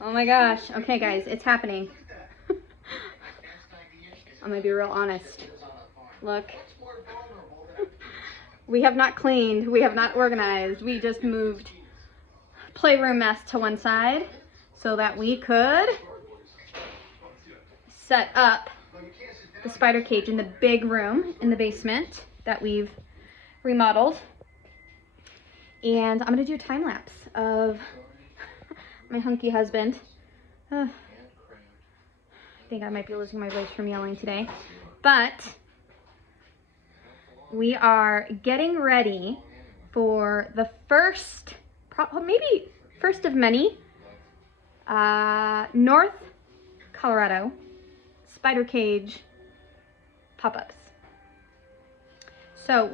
Oh my gosh. Okay, guys, it's happening. I'm gonna be real honest. Look. We have not cleaned. We have not organized. We just moved playroom mess to one side so that we could set up the spider cage in the big room in the basement that we've remodeled. And I'm gonna do a time lapse of my hunky husband. I think I might be losing my voice from yelling today, but we are getting ready for the first, maybe first of many, North Colorado spider cage pop-ups. So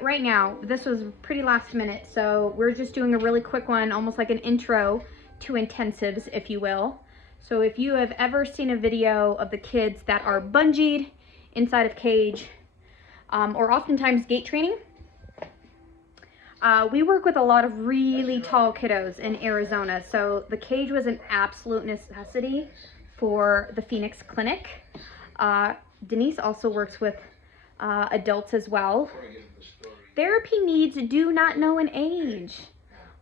right now, this was pretty last minute, so we're just doing a really quick one, almost like an intro to intensives, if you will. So if you have ever seen a video of the kids that are bungeed inside of cage, or oftentimes gate training, we work with a lot of really tall kiddos in Arizona, so the cage was an absolute necessity for the Phoenix Clinic. Denise also works with adults as well. Therapy needs do not know an age.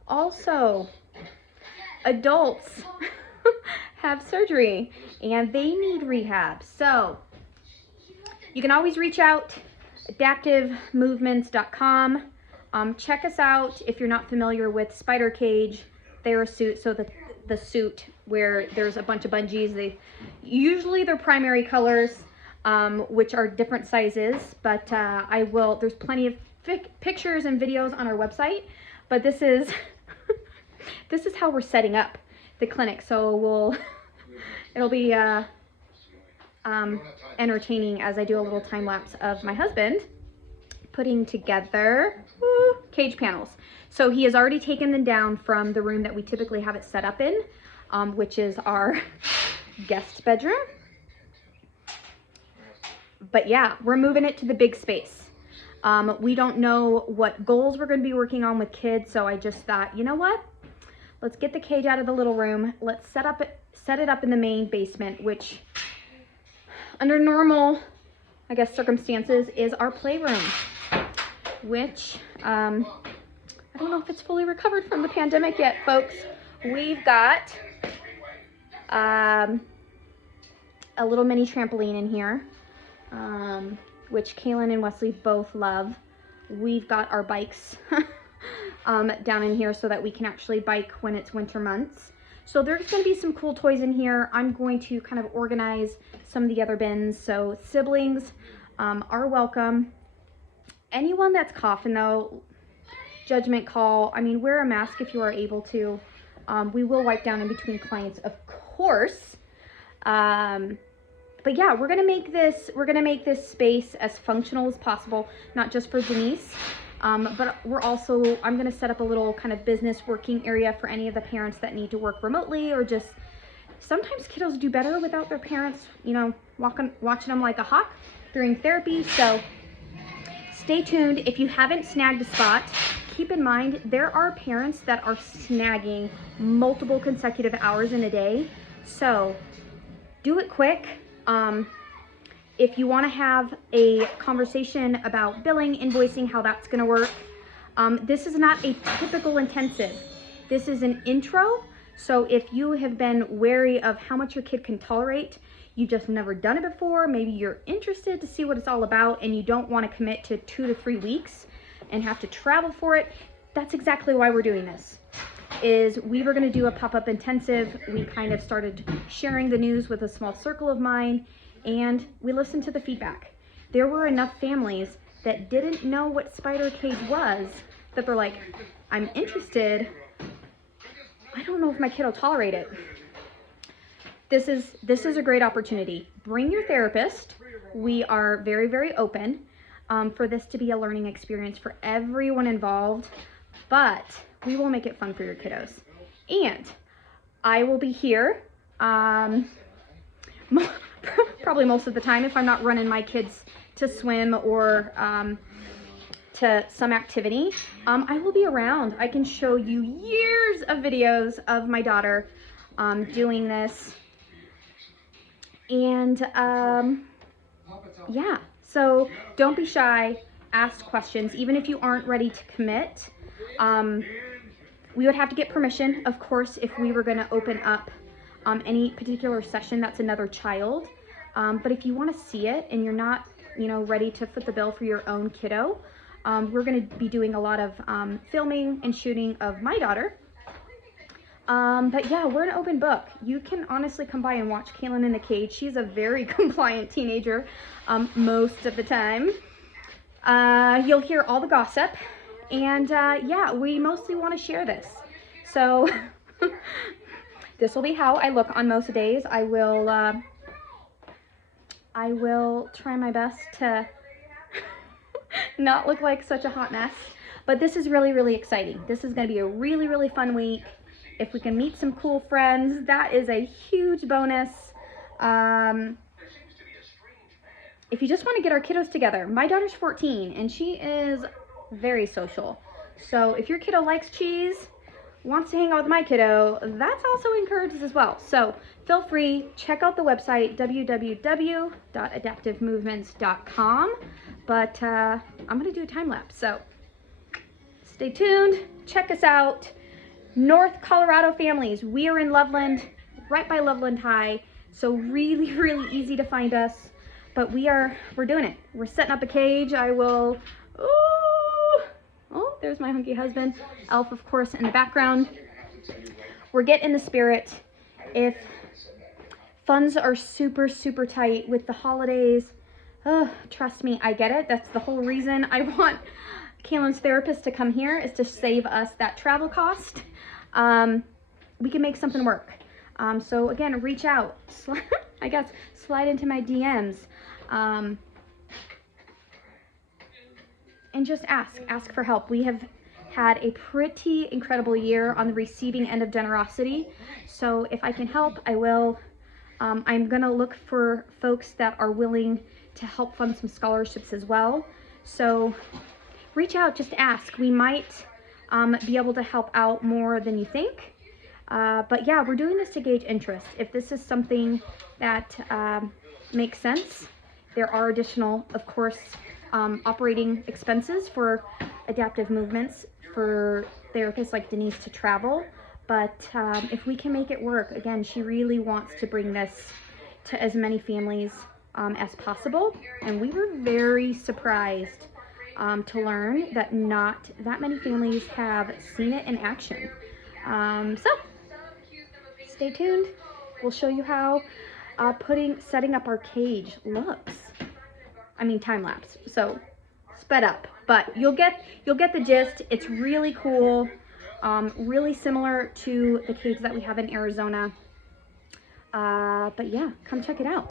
Also, adults have surgery and they need rehab. So you can always reach out, adaptivemovements.com. Check us out if you're not familiar with Spidercage, Therasuit, so the suit where there's a bunch of bungees. Usually they're primary colors, which are different sizes, but there's plenty of pictures and videos on our website, but this is this is how we're setting up the clinic, so it'll be entertaining as I do a little time lapse of my husband putting together cage panels. So he has already taken them down from the room that we typically have it set up in, which is our guest bedroom. But yeah, we're moving it to the big space. We don't know what goals we're going to be working on with kids, so I just thought, you know what? Let's get the cage out of the little room. Let's set it up in the main basement, which under normal, I guess, circumstances is our playroom, which I don't know if it's fully recovered from the pandemic yet, folks. We've got a little mini trampoline in here, which Kaylin and Wesley both love. We've got our bikes down in here so that we can actually bike when it's winter months. So there's going to be some cool toys in here. I'm going to kind of organize some of the other bins. So siblings are welcome. Anyone that's coughing though, judgment call. I mean, wear a mask if you are able to. We will wipe down in between clients, of course. But yeah, we're gonna make this space as functional as possible, not just for Denise, but I'm gonna set up a little kind of business working area for any of the parents that need to work remotely, or just sometimes kiddos do better without their parents, you know, watching them like a hawk during therapy. So stay tuned. If you haven't snagged a spot, keep in mind there are parents that are snagging multiple consecutive hours in a day. So do it quick. If you want to have a conversation about billing, invoicing, how that's going to work, this is not a typical intensive. This is an intro. So if you have been wary of how much your kid can tolerate, you've just never done it before, maybe you're interested to see what it's all about and you don't want to commit to 2 to 3 weeks and have to travel for it, that's exactly why we're doing this. We were going to do a pop-up intensive. We kind of started sharing the news with a small circle of mine, and we listened to the feedback. There were enough families that didn't know what spider cage was that they're like, I'm interested. I don't know if my kid will tolerate it. This is a great opportunity. Bring your therapist. We are very, very open for this to be a learning experience for everyone involved, but we will make it fun for your kiddos. And I will be here probably most of the time if I'm not running my kids to swim or to some activity. I will be around. I can show you years of videos of my daughter doing this. And yeah, so don't be shy, ask questions, even if you aren't ready to commit. We would have to get permission, of course, if we were going to open up any particular session that's another child. But if you want to see it and you're not, you know, ready to foot the bill for your own kiddo, we're going to be doing a lot of filming and shooting of my daughter. But yeah, we're an open book. You can honestly come by and watch Kaylin in the cage. She's a very compliant teenager most of the time. You'll hear all the gossip. And yeah, we mostly want to share this. So this will be how I look on most days. I will try my best to not look like such a hot mess. But this is really, really exciting. This is going to be a really, really fun week. If we can meet some cool friends, that is a huge bonus. If you just want to get our kiddos together, my daughter's 14 and she is very social. So if your kiddo likes cheese, wants to hang out with my kiddo, that's also encouraged as well. So feel free, check out the website, www.adaptivemovements.com. But I'm going to do a time lapse, so stay tuned, check us out. North Colorado families, we are in Loveland, right by Loveland High, so really, really easy to find us. But we're doing it. We're setting up a cage. I will, oh, there's my hunky husband. Elf, of course, in the background. We're getting in the spirit. If funds are super, super tight with the holidays, trust me, I get it. That's the whole reason I want Kaylin's therapist to come here, is to save us that travel cost. We can make something work. So again, reach out. I guess slide into my DMs. And just ask for help. We have had a pretty incredible year on the receiving end of generosity. So if I can help, I will. I'm gonna look for folks that are willing to help fund some scholarships as well. So reach out, just ask. We might be able to help out more than you think. But yeah, we're doing this to gauge interest. If this is something that makes sense, there are additional, of course, operating expenses for adaptive movements for therapists like Denise to travel. But if we can make it work, again, she really wants to bring this to as many families as possible. And we were very surprised to learn that not that many families have seen it in action. So stay tuned. We'll show you how setting up our cage looks. I mean, time lapse, so sped up, but you'll get the gist. It's really cool, really similar to the cage that we have in Arizona. But yeah, come check it out.